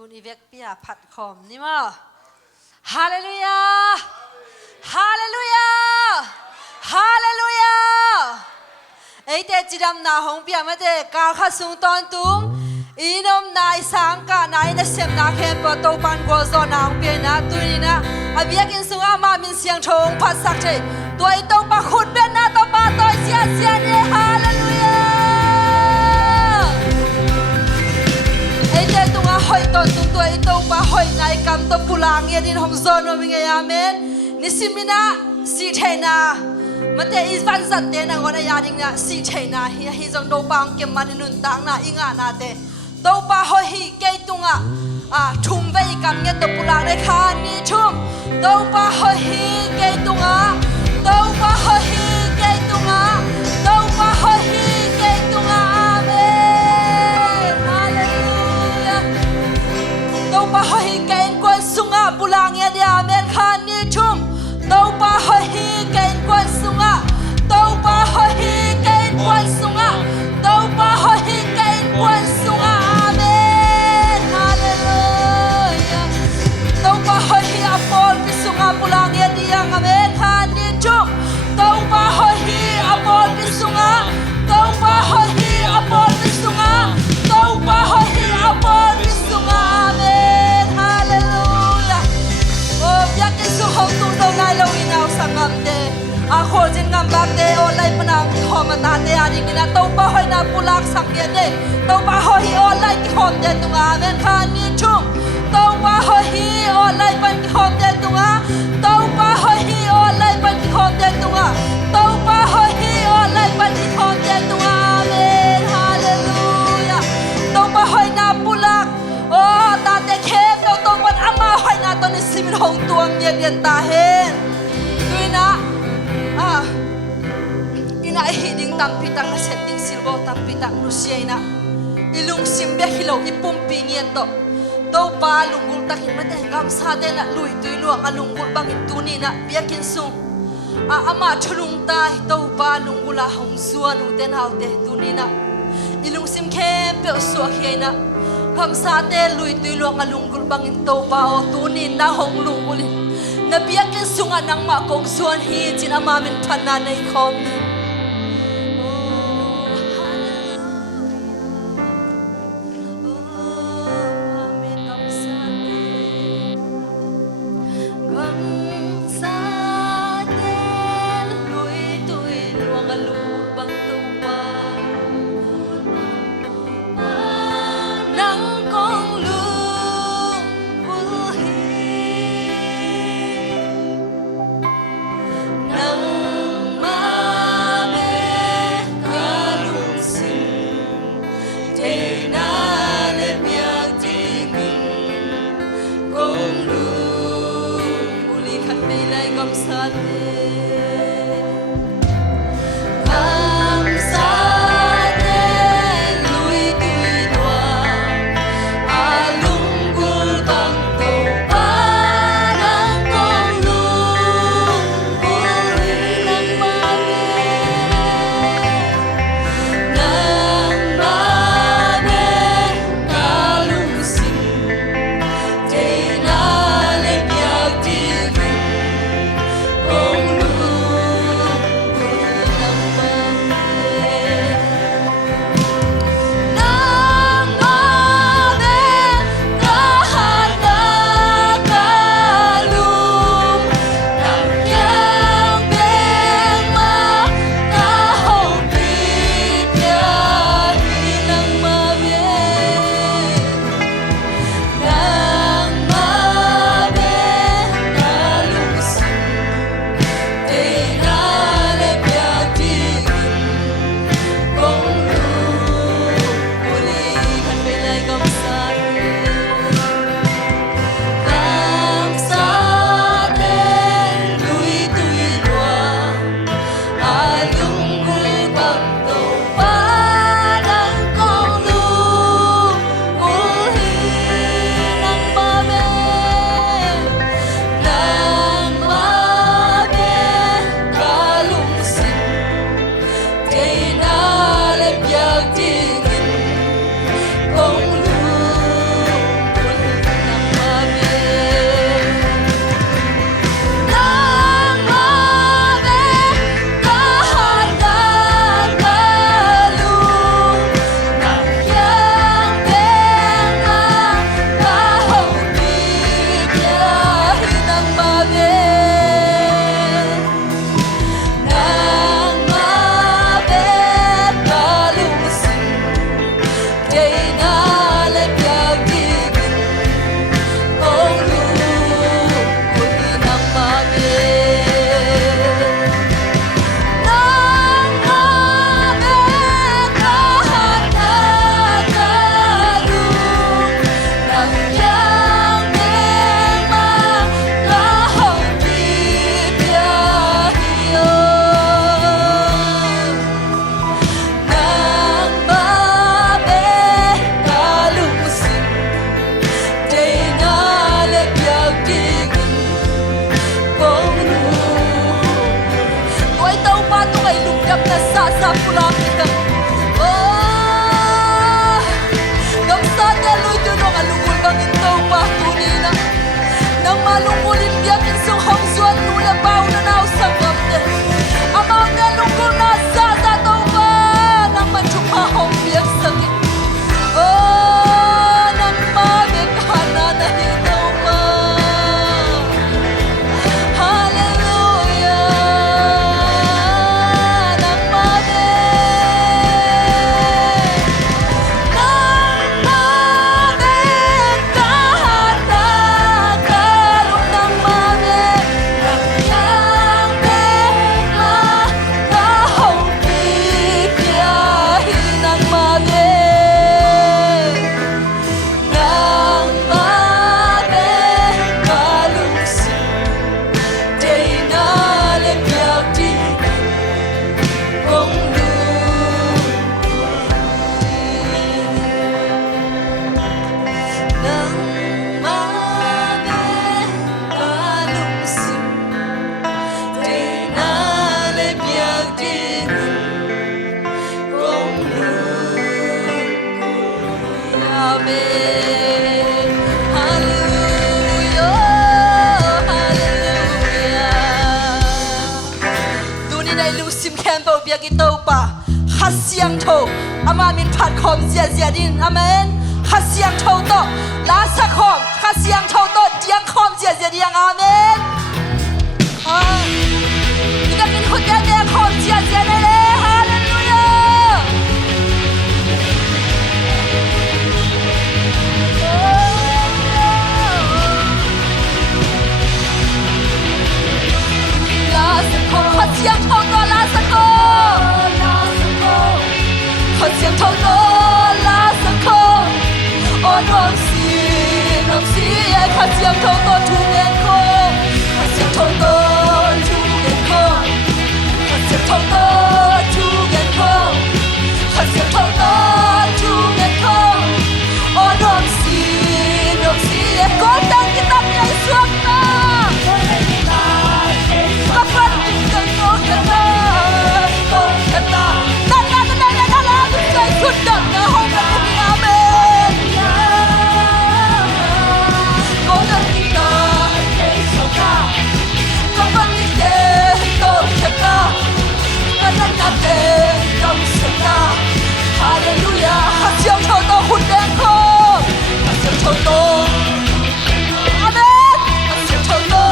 tu ni vek pia phat khom ni ma hallelujah hallelujah hallelujah ấy te chidam na hong pia ma te ka kha sung ton tung inom na isang ka na ina sem na khem pa to pan go zo na hong pia na tu ni na abia kin sung ama min siang chong phat sak che toi tong pa khut ben na to pa toi sia sia ne hallelujah ấy te tung a hoi ton tung toi tong pa hoi nai kam to pulang ye din hom zo no mi nge amen ni simina si thena mate is van zat te na ngona ya ding na si thena hi jong do bang ke man nun tang na inga na te do pa ho hi ke tunga thum ve kam nge to pula re kha ni thum do pa ho hi ke tunga do pa ho hi ke tunga do pa ho hi ke tunga amen hallelujah do pa ho hi ke kon sunga pulang ya dia amen kha ni thum do pa ho hi ke kon sunga do pa ho hi ke kon sunga do pa ho hi ke kon sunga amen hallelujah do pa ho hi apol pi sunga pulang ya dia amen kha ni thum do pa ho hi apol pi sunga do pa ho hi apol pi sunga do pa ho hi apol pi sunga amen hallelujah oh yakin su hong tu do nai lo inau sangam te a khol jin ngam bak te o lai panang khom ta te ani kina to pa hoi na pulak sak ye de to pa ho hi o lai ki khom de tunga amen kha ni chung to pa ho hi o lai pan ki khom de tunga to pa ho hi o lai pan ki khom de tunga to pa ho hi o lai pan ki khom de tunga amen hallelujah to pa hoi na pulak o ta te khe to pan ama hoi na to ni simin hong tuam ye den ta hen tuina ina hiding tampi tang na setting silbo tampi tang nu siena ilung simbe hilo ipum pingien to pa lungul takin mate gam sa de na lui tui luang alungul bangin tuni na biakin sung ama thulung tai to pa lungula hong zuan u ten hau te tuni na ilung sim khem pe so khiena gam sa de lui tui luang alungul bangin to pa o tuni na hong lungul na biakin sung anang ma kong zuan hi chin ama min phana nei khom ni Oh biak in sung hong suan nu le bau na nau sang gam te amau te lung kul na sa sa to ba nang man chu pa hong biak sang oh nang ma be kana na hi to ba hallelujah nang ma be Hasiang tho ama min phat khom zia zia din amen hasiang tho to la sa khom hasiang tho to tiang khom zia zia diang amen kita min khut ya dia khom zia zia le hallelujah la sa khom hasiang tho to la sa khom hasiang thâu to la sa kho on rom si ai hasiang thâu to thu ngen kho hasiang thâu to thu ngen kho hasiang thâu to thu ngen kho hasiang thâu to thu ngen kho on rom si ai có đang cái tâm nhảy xuống ta các bạn đừng cần nói cái ta tôi cái ta Good done, the hope of the amen. Go to the God, so God. Come on, the day, go to God. And then that day, come to God. Hallelujah. Hasiang thâu to hút đen không? Hasiang thâu to. Amen. Hasiang thâu to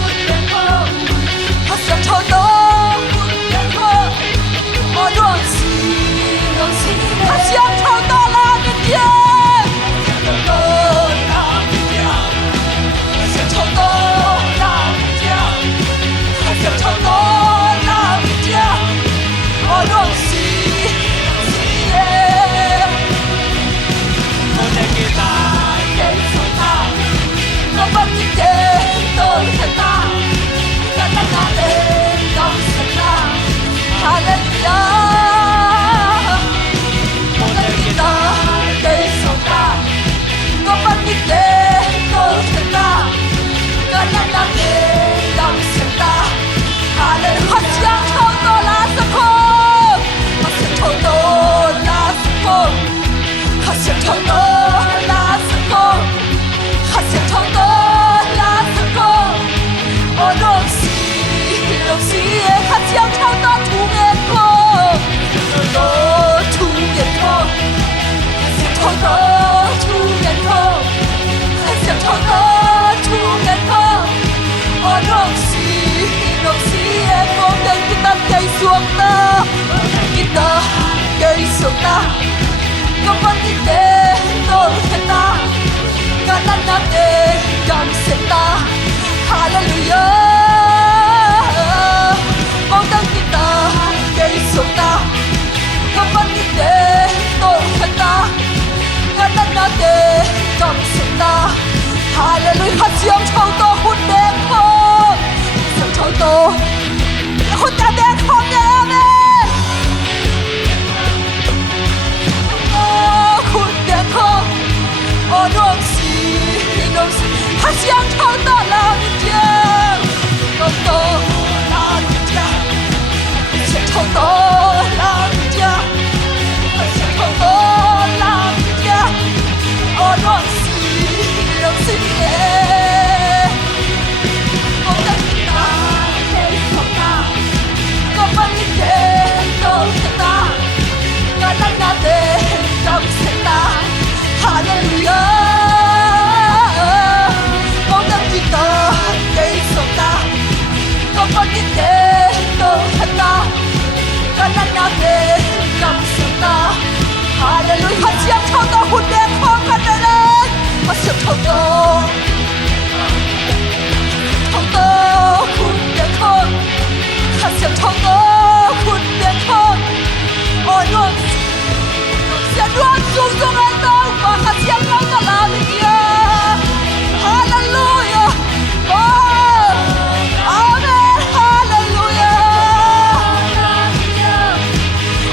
hút đen không? Hasiang thâu to hút đen không? Ôi đôi hasiang thâu to la mit dia hasiang thâu to la mit dia hasiang thâu to la mit dia oh no si oh ne kita ke sota no pati ke to kita kana na te kam sata hallelujah xuống ta kita cây xuống ta không có gì để tôi hết ta cả năm năm để cảm sẽ ta hallelujah con đang kita cây xuống ta không có gì để tôi hết ta cả năm năm để cảm sẽ ta hallelujah hát tiếng thâu to hút đen không tiếng thâu to hút đen không nhé amen hút đen không nôm xì hát tiếng thâu to là mình tiếng thâu to là mình tiếng tiếng thâu to là mình tiếng tiếng thâu to là mình tiếng nôm xì หุ่นแดงของกันไปเลยมาเสียบทองโตทองโตหุ่นแดงของมาเสียบทองโตหุ่นแดงของโอ้ยน้องเสียดวงสูงสูงไอ้น้องมาขัดเสียงเราตลอดเลยฮาเลลูยาโอ้อาเมนฮาเลลูยา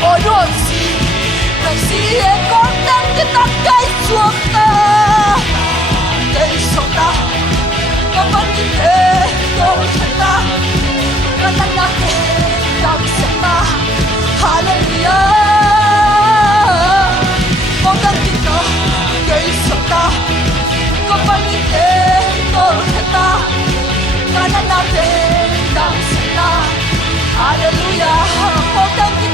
โอ้ยน้องsigue cortan que toca y suelta que solta como que te corta cada la que danza aleluya cortan que toca y solta como que te corta cada la que danza aleluya cortan que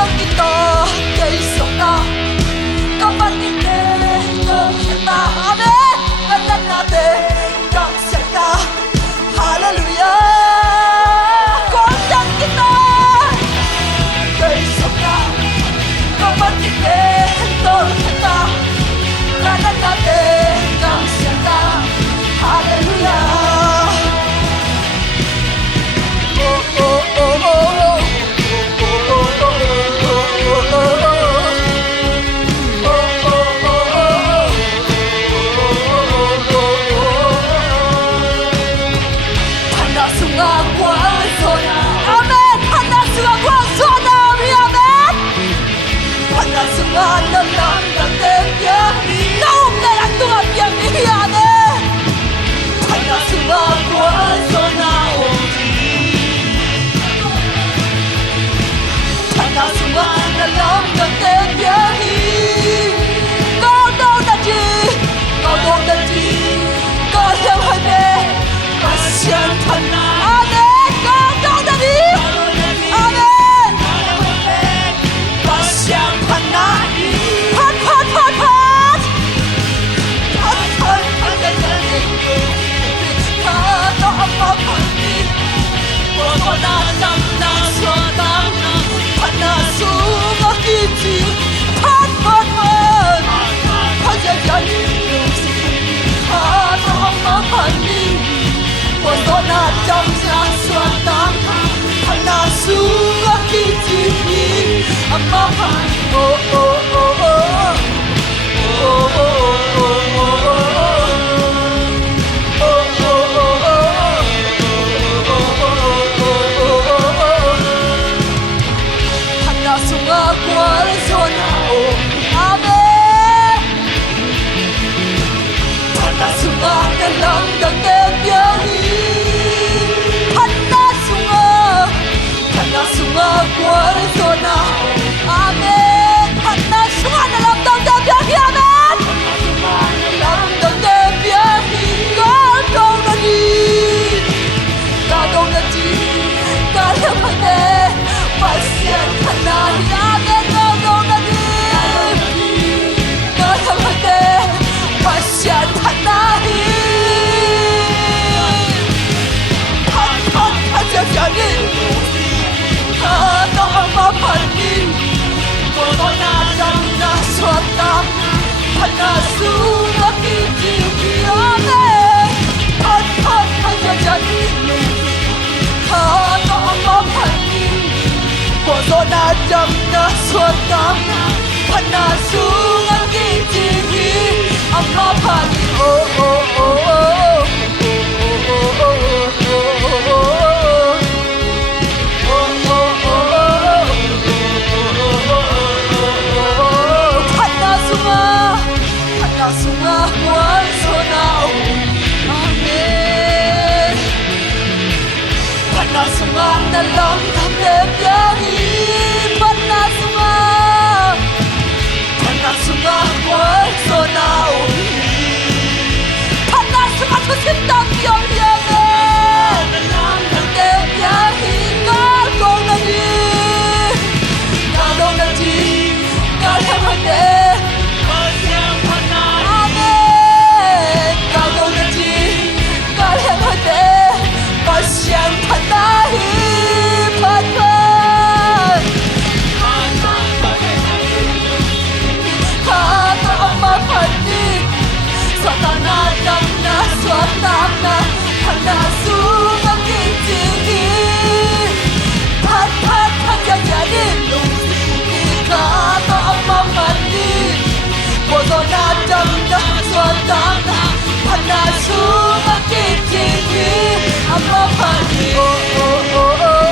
Con kita kay sokta kapatid kita amen kanan natin ang seta hallelujah kontan kita kay sokta kapatid kita kanan natin ang seta hallelujah oh oh oh oh Panasuma Panadam na swatam na Panasumang kitili Pat pat pat yayanin Nung sipin ka to ang mamanin Panadam na swatam na Panasumang kitili Ang mamanin Oh oh oh oh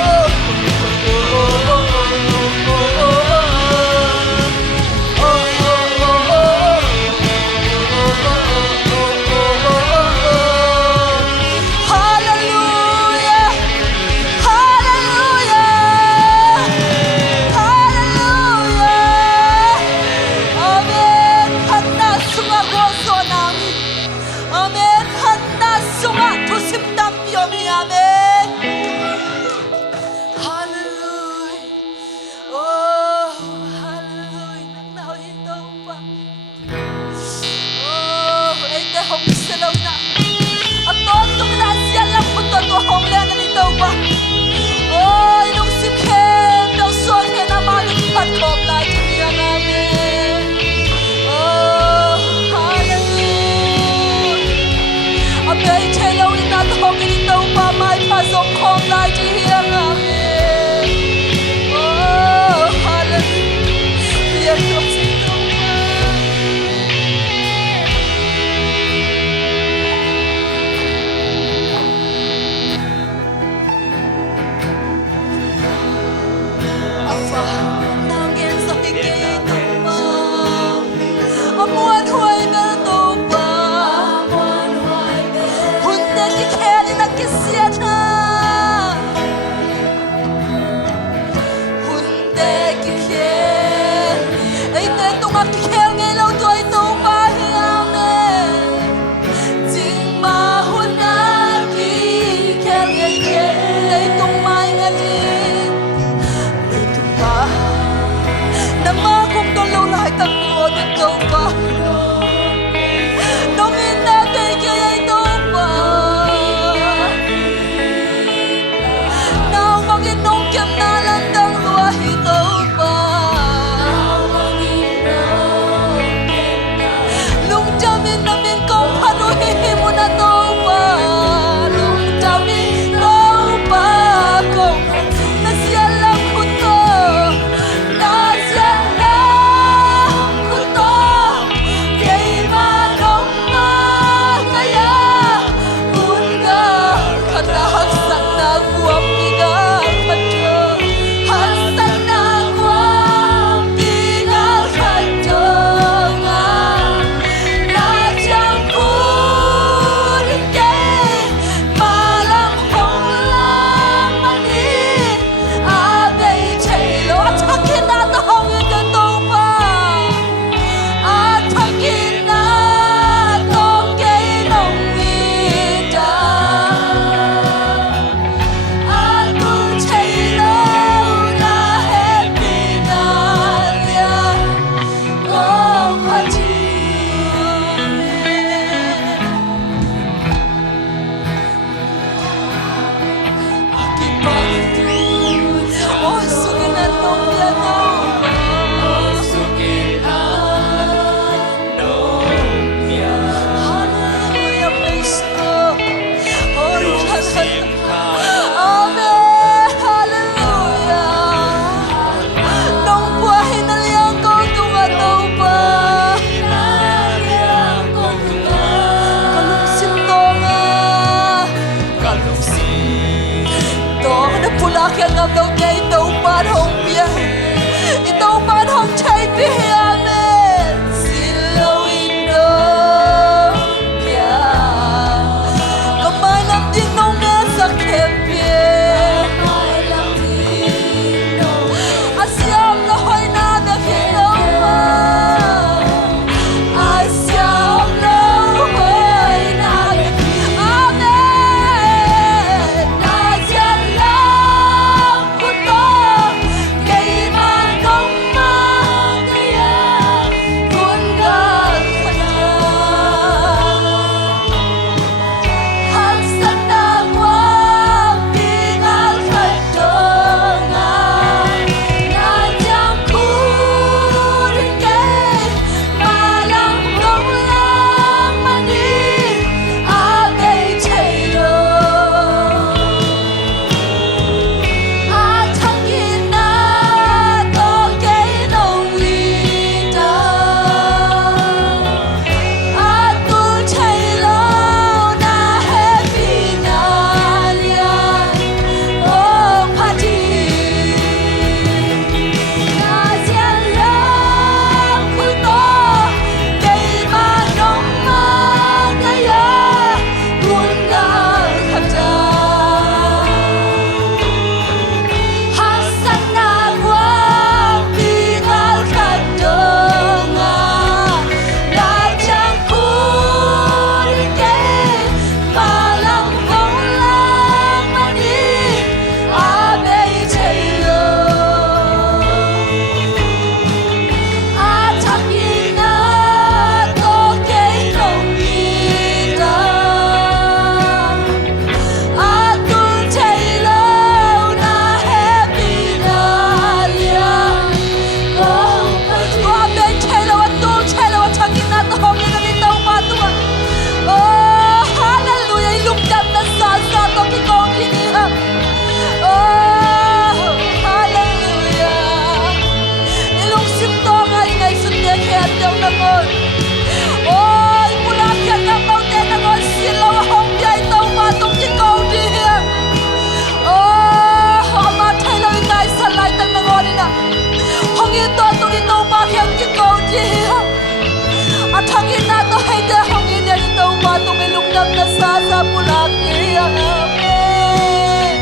dam na sa pulak niya. Amen.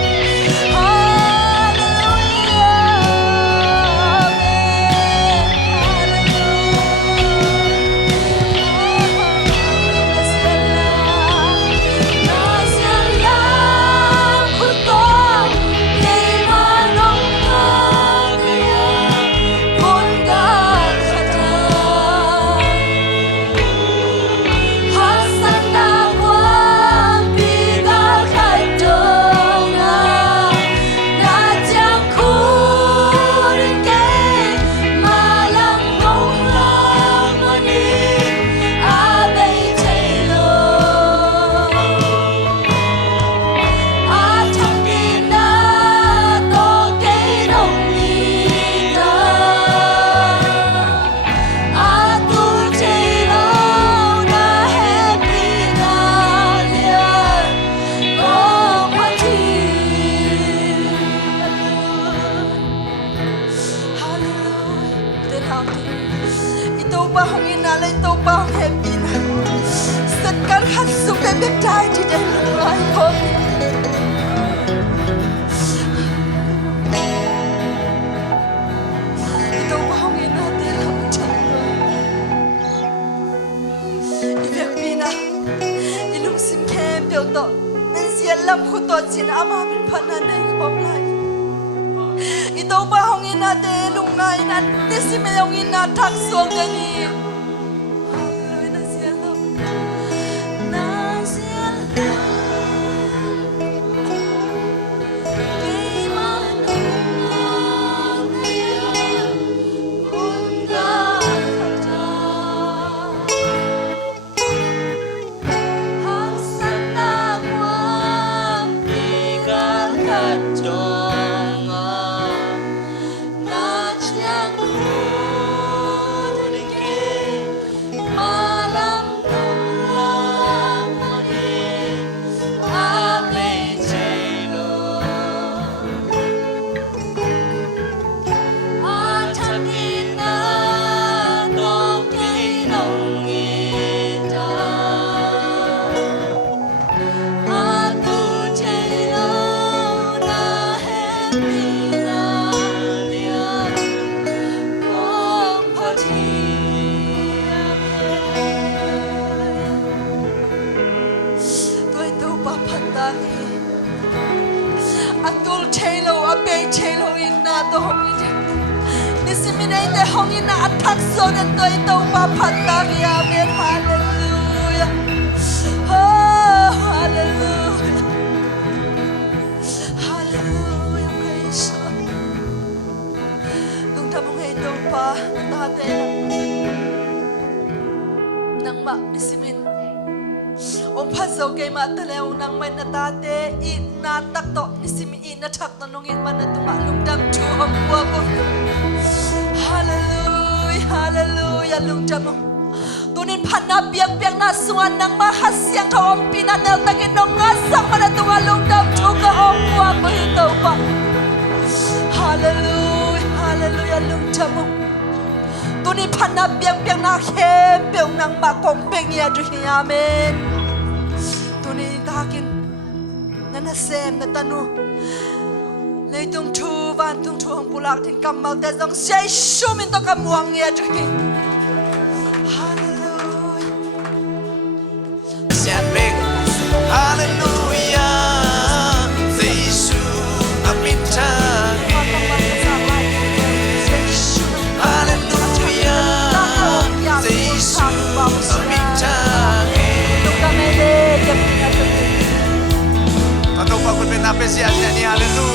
Hallelujah. Amen. Ito ba hong inalay, ito ba hong happy na? Satkan hatsuk ay bigtay di dahil ay ko. Ito ba hong inalay, lang dyan ba? Ibig na, ilong simkem piyo to, nansiyalam ko to, sinamamin pa nanay ko lang. Ito ba hong inate lungay na nisimeyong inatak suang gani. Hallelujah, nasiyalam. Nasiyalam. Di manungan ngayon kung nakata. Ang sanagwang bigal kacong. Atul chelo abe chelo inna to hongin nisiminay te hongin na atak so na to ito papatag amen. Hallelujah. Oh, hallelujah. Hallelujah. Praise God. Nung tamong ito pa natatay nang ma nisimin Om paso kay matalew nang may natate inatak to nisimi inatak na nungin man na tumalungdam chuham buwako. Hallelujah, hallelujah, lungdam mo. Tunin panabiyak-biyak na sungan ng mahasyang kaom pinanel tagin nung ngasang man na tumalungdam chuka om buwako ito pa. Hallelujah, hallelujah, lungdam mo. Tunin panabiyak-biyak na hempyong ng makompeng yaduhin. Amen. Tunay takin na nasem na tanu leitong tuvan tung tuang pulak tin kamal tezong siyay shumin to kamuang ya juhi. Hallelujah. Hallelujah. Yesu amita. Hallelujah. Yesu amita. Atau apa pun menapis ya, hallelujah.